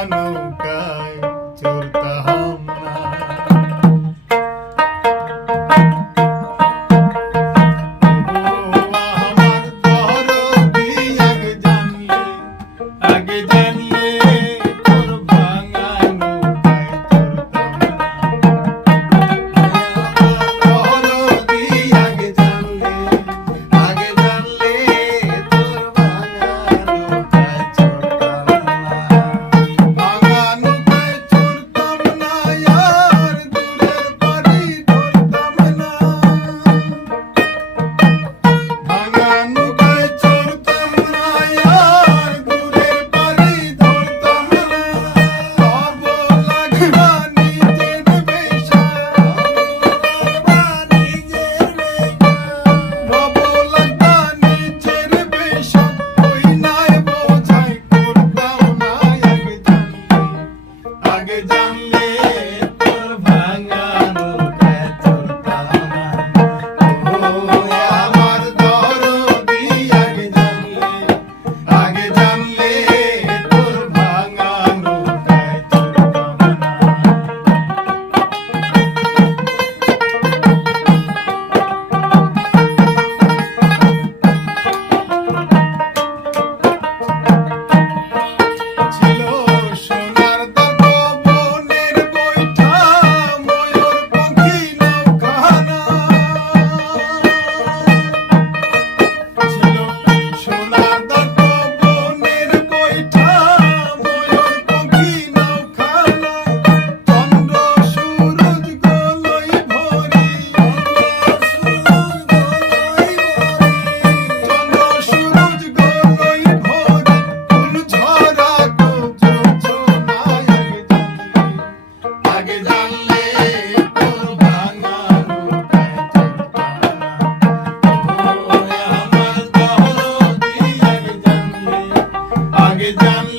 I know. Jan